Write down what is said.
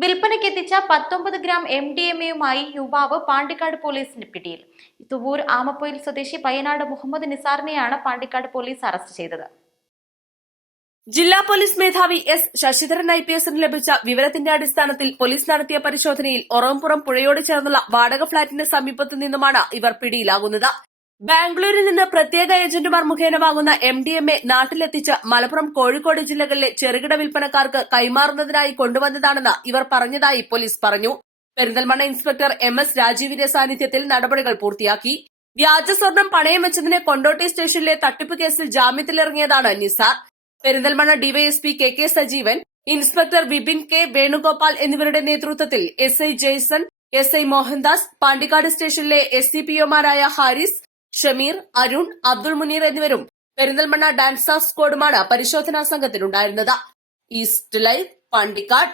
വിൽപ്പനയ്ക്കെത്തിച്ച 19 gram MDMA-യുമായി യുവാവ് പാണ്ടിക്കാട് പോലീസിന്റെ പിടിയിൽ. തുവൂർ ആമപ്പൊയിൽ സ്വദേശി പയ്യനാട് മുഹമ്മദ് നിസാറിനെയാണ് പാണ്ടിക്കാട് പോലീസ് അറസ്റ്റ് ചെയ്തത്. ജില്ലാ പോലീസ് മേധാവി എസ് ശശിധരൻ IPSന് ലഭിച്ച വിവരത്തിന്റെ അടിസ്ഥാനത്തിൽ പോലീസ് നടത്തിയ പരിശോധനയിൽ ഒറവംപുറം പുഴയോട് ചേർന്നുള്ള വാടക ഫ്ളാറ്റിന് സമീപത്തു നിന്നുമാണ് ഇവർ പിടിയിലാകുന്നത്. ബാംഗ്ലൂരിൽ നിന്ന് പ്രത്യേക ഏജന്റുമാർ മുഖേന വാങ്ങുന്ന MDMA നാട്ടിലെത്തിച്ച് മലപ്പുറം, കോഴിക്കോട് ജില്ലകളിലെ ചെറുകിട വിൽപ്പനക്കാർക്ക് കൈമാറുന്നതിനായി കൊണ്ടുവന്നതാണെന്ന് ഇവർ പറഞ്ഞതായി പോലീസ് പറഞ്ഞു. പെരിന്തൽമണ്ണ ഇൻസ്പെക്ടർ MS രാജീവിന്റെ സാന്നിധ്യത്തിൽ നടപടികൾ പൂർത്തിയാക്കി. വ്യാജ സ്വർണം പണയം വെച്ചതിന് കൊണ്ടോട്ടി സ്റ്റേഷനിലെ തട്ടിപ്പ് കേസിൽ ജാമ്യത്തിലിറങ്ങിയതാണ് Nisar. Perinthalmanna DYSP KK Sajeevan, inspector Vipin K Venugopal എന്നിവരുടെ നേതൃത്വത്തിൽ SI ജെയ്സൺ, SI മോഹൻദാസ്, പാണ്ടിക്കാട് സ്റ്റേഷനിലെ SCPOമാരായ ഹാരിസ്, ഷമീർ, അരുൺ, അബ്ദുൾ മുനീർ എന്നിവരും പെരിന്തൽമണ്ണ ഡാൻസ് ഓഫ് സ്ക്വാഡുമാണ് പരിശോധനാ സംഘത്തിലുണ്ടായിരുന്നത്. East live, Pandikkad.